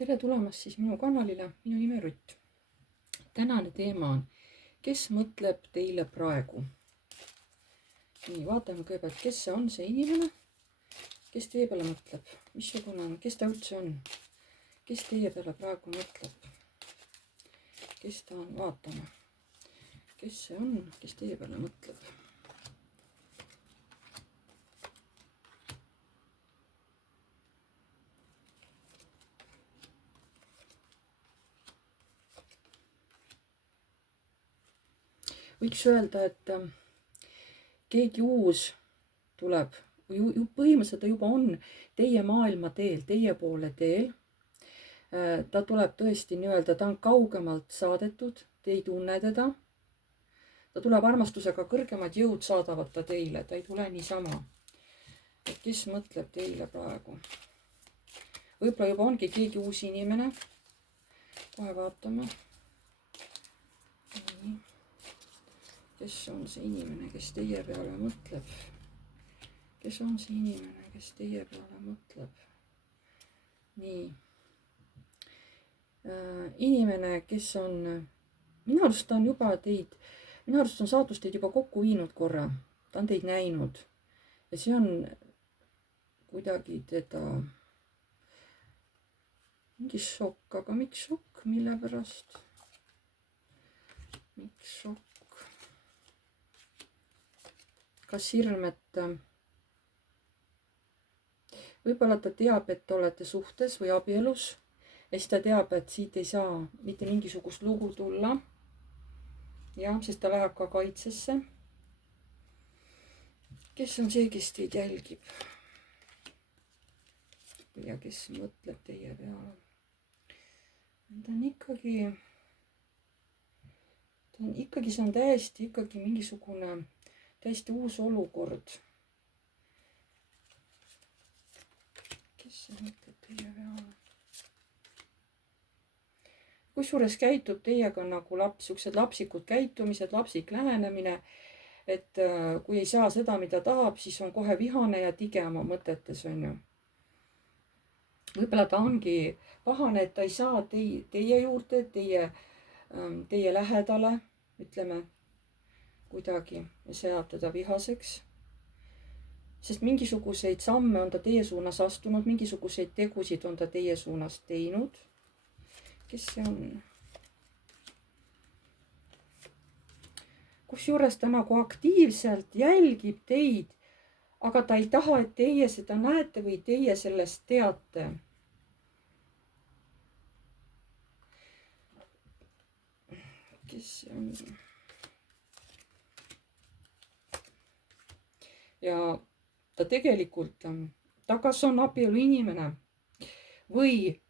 Tere tulemast siis minu kanalile, minu nimi Rutt. Tänane teema on, kes mõtleb teile praegu? Nii, vaatame kõigepealt, kes see on see inimene, kes teie peale mõtleb, missugune on, kes ta üldse on, kes teie peale praegu mõtleb, kes ta on, vaatame, kes see on, kes teie peale mõtleb. Võiks öelda, et keegi uus tuleb, põhimõtteliselt ta juba on teie maailma teel, teie poole teel. Ta tuleb tõesti nii-öelda, ta on kaugemalt saadetud, te ei tunne teda. Ta tuleb armastusega, kõrgemad jõud saadavad ta teile, ta ei tule niisama. Et kes mõtleb teile praegu? Võib-olla juba ongi keegi uus inimene. Kohe vaatame. Nii. Kes on see inimene, kes teie peale mõtleb? Kes on see inimene, kes teie peale mõtleb? Nii. Inimene, kes on, minu arust on juba teid, minu arust on saatus teid juba kokku viinud korra. Ta on teid näinud. Ja see on kuidagi teda mingi šokk, aga miks šokk, mille pärast? Miks šokk? Kas hirm, et võib-olla ta teab, et te olete suhtes või abielus ja siis ta teab, et siit ei saa mitte mingisugust lugu tulla. Jah, sest ta läheb ka kaitsesse. Kes on see, kes teid jälgib? Ja kes mõtleb teie peale? Ta on ikkagi, see on täiesti ikkagi mingisugune täiesti uus olukord. Kes see mõtleb teie peale? Kusjuures käitub teiega nagu laps, siuksed lapsikud käitumised, lapsik lähenemine, et kui ei saa seda, mida tahab, siis on kohe vihane ja tige oma mõtetes, on ju. Võib-olla ta ongi pahane, et ta ei saa teie juurde, teie lähedale, ütleme, kuidagi ja see ajab teda vihaseks. Sest mingisuguseid samme on ta teie suunas astunud, mingisuguseid tegusid on ta teie suunas teinud. Kes see on? Kusjuures ta nagu aktiivselt jälgib teid, aga ta ei taha, et teie seda näete või teie sellest teate. Kes see on? Ja ta tegelikult, ta kas on abielu inimene või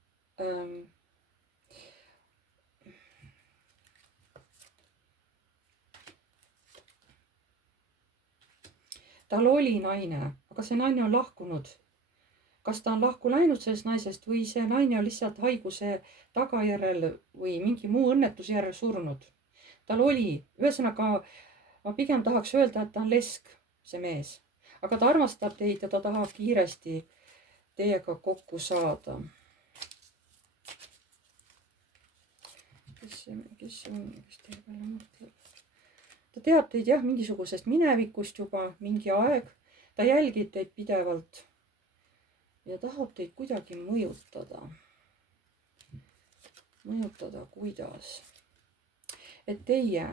tal oli naine, aga see naine on lahkunud. Kas ta on lahku läinud sellest naisest või see naine on lihtsalt haiguse tagajärjel või mingi muu õnnetuse järel surnud. Tal oli, ühesõnaga, ma pigem tahaks öelda, et ta on lesk, see mees. Aga ta armastab teid ja ta tahab kiiresti teiega kokku saada. Kes on, kes teie peale mõtleb? Ta teab teid jah, mingisugusest minevikust juba mingi aeg. Ta jälgib teid pidevalt ja tahab teid kuidagi mõjutada. Mõjutada kuidas? Et teie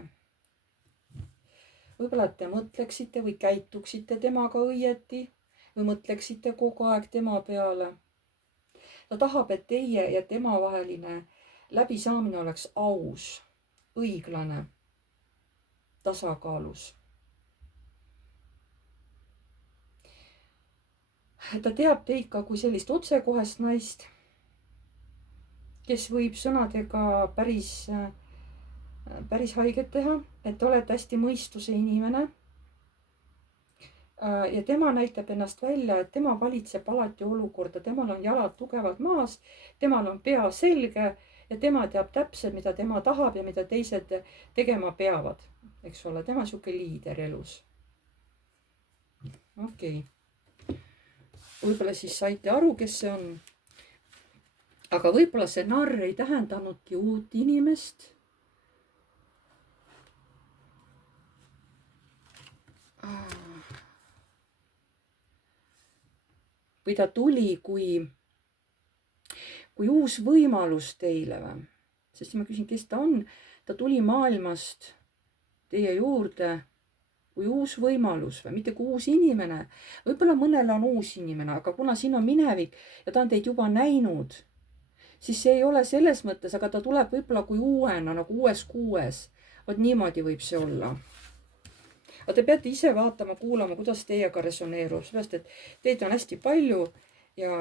võib-olla te mõtleksite või käituksite temaga õieti või mõtleksite kogu aeg tema peale. Ta tahab, et teie ja tema vaheline läbisaamine oleks aus, õiglane, tasakaalus. Ta teab teid ka kui sellist otsekohest naist, kes võib sõnadega päris haiget teha, et te olete hästi mõistuse inimene. Ja tema näitab ennast välja, et tema valitseb alati olukorda, temal on jalad tugevalt maas, temal on pea selge ja tema teab täpselt, mida tema tahab ja mida teised tegema peavad. Eks ole, tema on siuke liider elus. Okei. Võib-olla siis saite aru, kes see on. aga võib-olla see narr ei tähendanudki uut inimest. või ta tuli kui uus võimalus teile või? Sest ma küsin, kes ta on. Ta tuli maailmast teie juurde kui uus võimalus või mitte kui uus inimene. Võib-olla mõnel on uus inimene, aga kuna siin on minevik ja ta on teid juba näinud, siis see ei ole selles mõttes, aga ta tuleb võib-olla kui uuena, nagu uues kuues. Vot niimoodi võib see olla. aga te peate ise vaatama, kuulama, kuidas teiega resoneerub, sellepärast et teid on hästi palju ja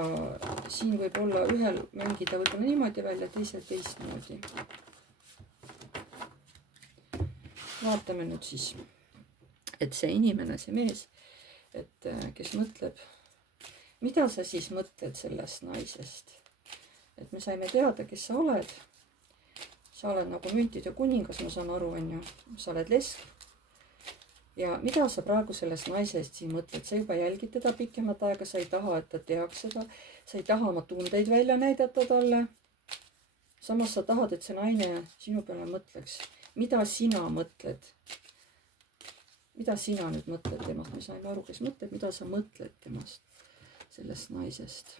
siin võib olla ühel mängida võib-olla niimoodi välja, teisel teistmoodi. Vaatame nüüd siis, et see inimene, see mees, et kes mõtleb, mida sa siis mõtled sellest naisest? Et me saime teada, kes sa oled. Sa oled nagu müntide kuningas, ma saan aru, on ju. Sa oled lesk. Ja mida sa praegu sellest naisest siin mõtled? Sa juba jälgid teda pikemat aega, sa ei taha, et ta teaks seda. Sa ei taha oma tundeid välja näidata talle. Samas sa tahad, et see naine sinu peale mõtleks. Mida sina mõtled? Mida sina nüüd mõtled temast? Me saime aru, kes mõtled, mida sa mõtled temast, sellest naisest.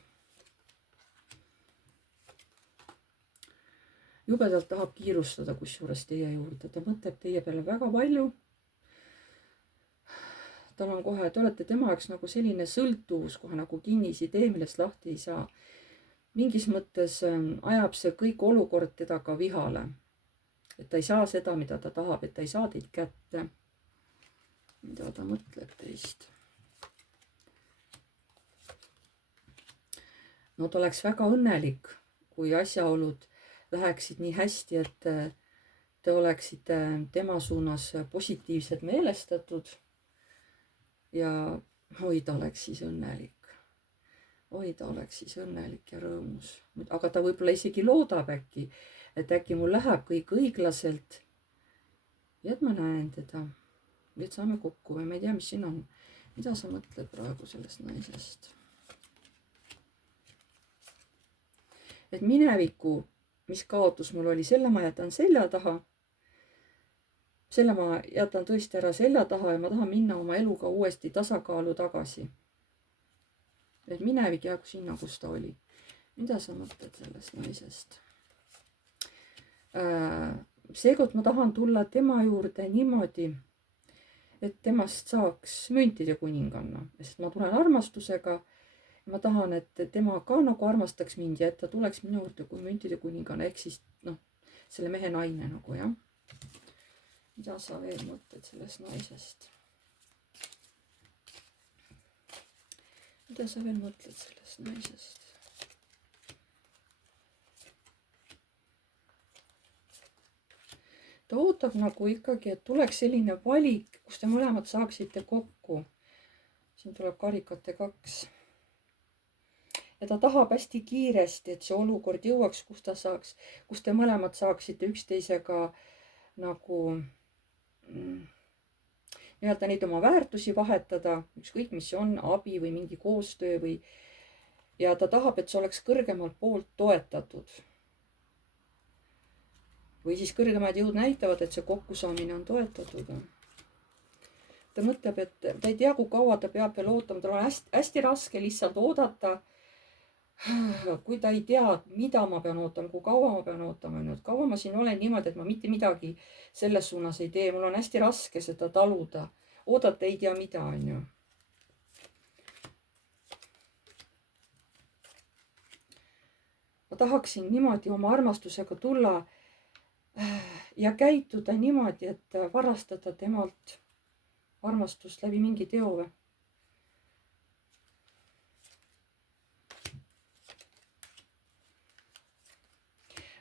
Jubedalt tahab kiirustada kusjuures teie juurde. Ta mõtleb teie peale väga palju. Tal on kohe, te olete tema jaoks nagu selline sõltuvus, kohe nagu kinnisidee, millest lahti ei saa. Mingis mõttes ajab see kõik olukord teda ka vihale. Et ta ei saa seda, mida ta tahab, et ta ei saa teid kätte. Mida ta mõtleb teist? No ta oleks väga õnnelik, kui asjaolud läheksid nii hästi, et te oleksite tema suunas positiivselt meelestatud. Ja oi, ta oleks siis õnnelik. Oi, ta oleks siis õnnelik ja rõõmus. Aga ta võib-olla isegi loodab äkki, et äkki mul läheb kõik õiglaselt. Ja et ma näen teda. Et saame kokku või ma ei tea, mis siin on. Mida sa mõtled praegu sellest naisest? Et mineviku, mis kaotus mul oli, selle ma jätan selja taha. Selle ma jätan tõesti ära selja taha ja ma tahan minna oma eluga uuesti tasakaalu tagasi. Et minevik jäägu sinna, kus ta oli. Mida sa mõtled sellest naisest? Seekord ma tahan tulla tema juurde niimoodi, et temast saaks müntide kuninganna. Sest ma tulen armastusega. Ma tahan, et tema ka nagu armastaks mind ja et ta tuleks minu juurde kui müntide kuninganna. Ehk siis selle mehe naine nagu, jah. Mida sa veel mõtled sellest naisest? Mida sa veel mõtled sellest naisest? Ta ootab nagu ikkagi, et tuleks selline valik, kus te mõlemad saaksite kokku. Siin tuleb karikate 2. Ja ta tahab hästi kiiresti, et see olukord jõuaks, kus te mõlemad saaksite üksteisega nagu nii-öelda neid oma väärtusi vahetada, ükskõik mis see on, abi või mingi koostöö või. Ja ta tahab, et see oleks kõrgemalt poolt toetatud. Või siis kõrgemad jõud näitavad, et see kokkusaamine on toetatud. Ta mõtleb, et ta ei tea, kui kaua ta peab veel ootama. Tal on hästi raske lihtsalt oodata. Kui ta ei tea, mida ma pean ootama, kui kaua ma pean ootama. Kaua ma siin olen niimoodi, et ma mitte midagi selles suunas ei tee. Mul on hästi raske seda taluda. Oodata ei tea mida, on ju. Ma tahaksin niimoodi oma armastusega tulla ja käituda niimoodi, et varastada temalt armastust läbi mingi teo või.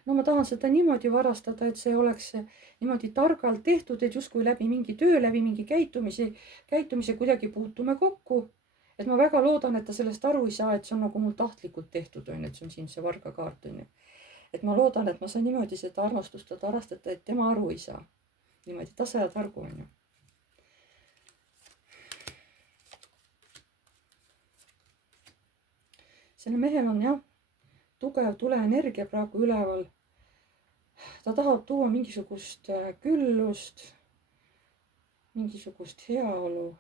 No ma tahan seda niimoodi varastada, et see oleks niimoodi targalt tehtud, et justkui läbi mingi töö, läbi mingi käitumise kuidagi puutume kokku. Et ma väga loodan, et ta sellest aru ei saa, et see on nagu mul tahtlikult tehtud, on, et see on siin see varga kaart, on. Et ma loodan, et ma saan niimoodi seda armastust varastada, et tema aru ei saa. Niimoodi tasa ja targu, on ju. Selle mehel on jah, tugev tuleenergia praegu üleval. Ta tahab tuua mingisugust küllust, mingisugust heaolu.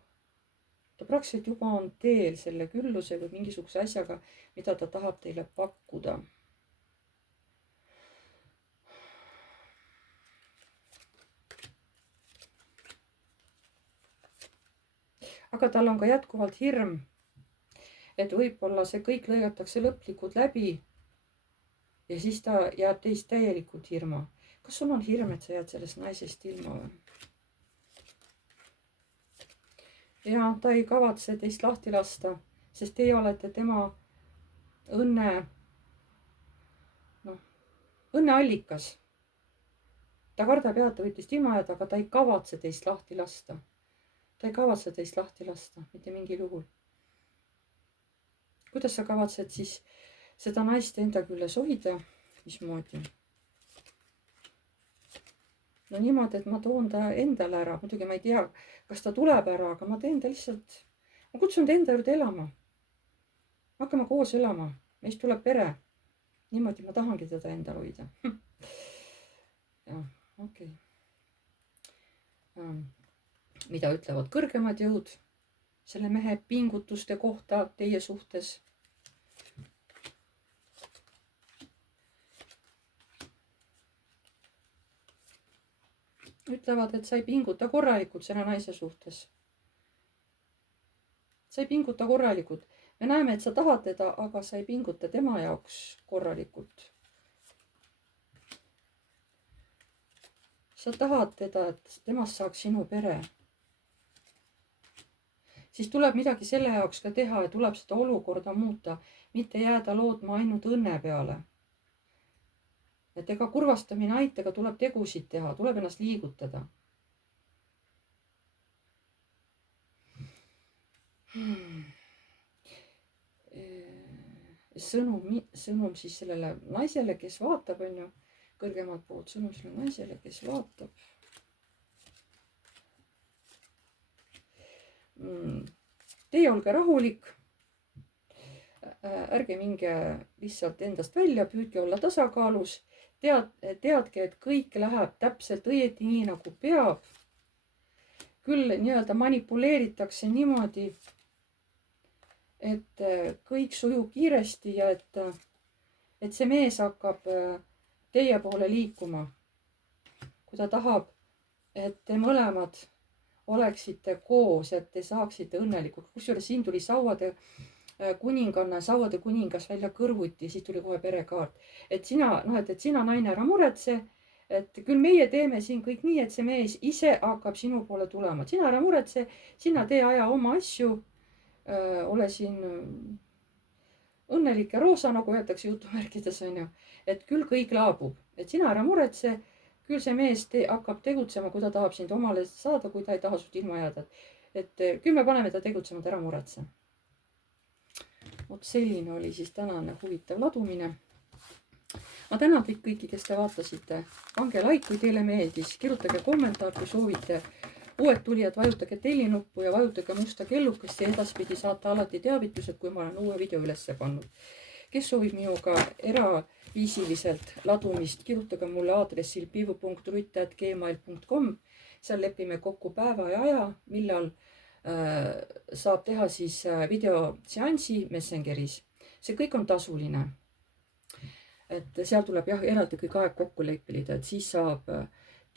Ta praktiliselt juba on teel selle külluse või mingisuguse asjaga, mida ta tahab teile pakkuda. Aga tal on ka jätkuvalt hirm, et võib-olla see kõik lõigatakse lõplikult läbi ja siis ta jääb teist täielikult ilma. Kas sul on hirm, et sa jääd sellest naisest ilma või? Ja ta ei kavatse teist lahti lasta, sest teie olete tema õnneallikas. Ta kardab jah, et ta võib teist ilma jääda, aga ta ei kavatse teist lahti lasta. Ta ei kavatse teist lahti lasta, mitte mingil juhul. Kuidas sa kavatsed siis seda naist enda küljes hoida? Mismoodi? No niimoodi, et ma toon ta endale ära. Muidugi ma ei tea, kas ta tuleb ära, aga ma teen ta lihtsalt. Ma kutsun ta enda juurde elama. Hakkame koos elama. Meist tuleb pere. Niimoodi ma tahangi teda endal hoida. Ja, okei. Mida ütlevad kõrgemad jõud selle mehe pingutuste kohta teie suhtes? Ütlevad, et sa ei pinguta korralikult selle naise suhtes. Sa ei pinguta korralikult. Me näeme, et sa tahad teda, aga sa ei pinguta tema jaoks korralikult. Sa tahad teda, et temast saaks sinu pere. Siis tuleb midagi selle jaoks ka teha ja tuleb seda olukorda muuta, mitte jääda lootma ainult õnne peale. Et ega kurvastamine aitaga tuleb tegusid teha, tuleb ennast liigutada. Sõnum siis sellele naisele, kes vaatab, on ju, kõrgemalt poolt sõnum sellele naisele, kes vaatab. Teie olge rahulik. Ärge minge lihtsalt endast välja, püüdke olla tasakaalus. Teadke, et kõik läheb täpselt õieti nii, nagu peab. Küll nii-öelda manipuleeritakse niimoodi, et kõik sujub kiiresti ja et see mees hakkab teie poole liikuma. Kui ta tahab, et te mõlemad oleksite koos, et te saaksite õnnelikult. Kusjuures siin tuli sauade kuningas välja kõrvuti, siis tuli kohe perekaart. Et sina naine ära muretse, et küll meie teeme siin kõik nii, et see mees ise hakkab sinu poole tulema. Sina ära muretse, sina tee aja oma asju, ole siin õnnelik ja roosa, nagu öeldakse jutumärkides, on ju. Et küll kõik laabub, et sina ära muretse, küll see mees hakkab tegutsema, kui ta tahab sind omale saada, kui ta ei taha sult ilma jääda. Et küll me paneme ta tegutsema, et ära muretse. Vot selline oli siis tänane huvitav ladumine. Ma tänan teid kõiki, kes te vaatasite. Pange like, kui teile meeldis. Kirjutage kommentaar, kui soovite. Uued tulijad, vajutage tellinuppu ja vajutage musta kellukest ja edaspidi saate alati teavitused, kui ma olen uue video üles pannud. Kes soovib minuga eraviisiliselt ladumist, kirjutage mulle aadressil piivu.rutt@gmail.com. Seal lepime kokku päeva ja aja, millal saab teha siis videoseansi Messengeris. See kõik on tasuline. Et seal tuleb jah eraldi kõik aeg kokku leppida, et siis saab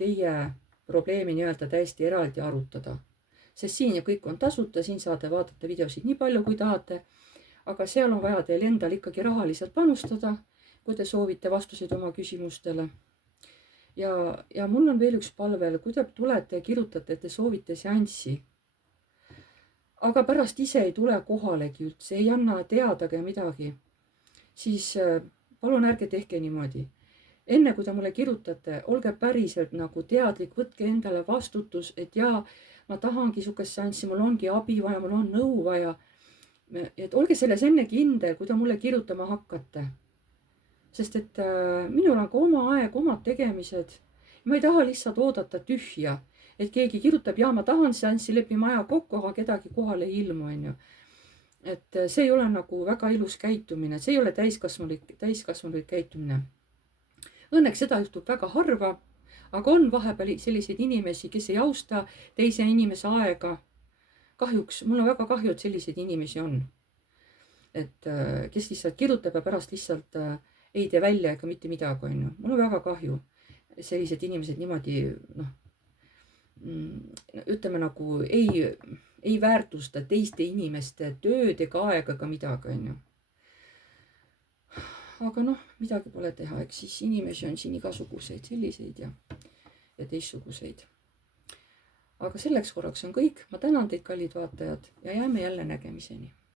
teie probleemi nii-öelda täiesti eraldi arutada. Sest siin ja kõik on tasuta, siin saate vaadata videosid nii palju, kui tahate. Aga seal on vaja teil endal ikkagi rahaliselt panustada, kui te soovite vastuseid oma küsimustele. Ja mul on veel üks palve, kui te tulete ja kirjutate, et te soovite seanssi. Aga pärast ise ei tule kohalegi üldse, ei anna teadagi midagi. Siis palun ärge tehke niimoodi. Enne kui te mulle kirjutate, olge päriselt nagu teadlik, võtke endale vastutus, et jaa, ma tahangi sihukest seanssi, mul ongi abi vaja, mul on nõu vaja. Et olge selles enne kindel, kui te mulle kirjutama hakkate. Sest et minul on ka oma aeg, omad tegemised. Ma ei taha lihtsalt oodata tühja, et keegi kirjutab, jaa, ma tahan seanssi, lepime aja kokku, aga kedagi kohale ei ilmu, on ju. et see ei ole nagu väga ilus käitumine, see ei ole täiskasvanulik käitumine. Õnneks seda juhtub väga harva, aga on vahepeal selliseid inimesi, kes ei austa teise inimese aega. Kahjuks, mul on väga kahju, et selliseid inimesi on. Et kes lihtsalt kirjutab ja pärast lihtsalt ei tee välja ega mitte midagi, on ju. Mul on väga kahju. Sellised inimesed niimoodi, ütleme nagu ei väärtusta teiste inimeste tööd ega aega ega midagi, on ju. Aga midagi pole teha, eks siis inimesi on siin igasuguseid, selliseid ja teistsuguseid. Aga selleks korraks on kõik. Ma tänan teid, kallid vaatajad, ja jääme jälle nägemiseni.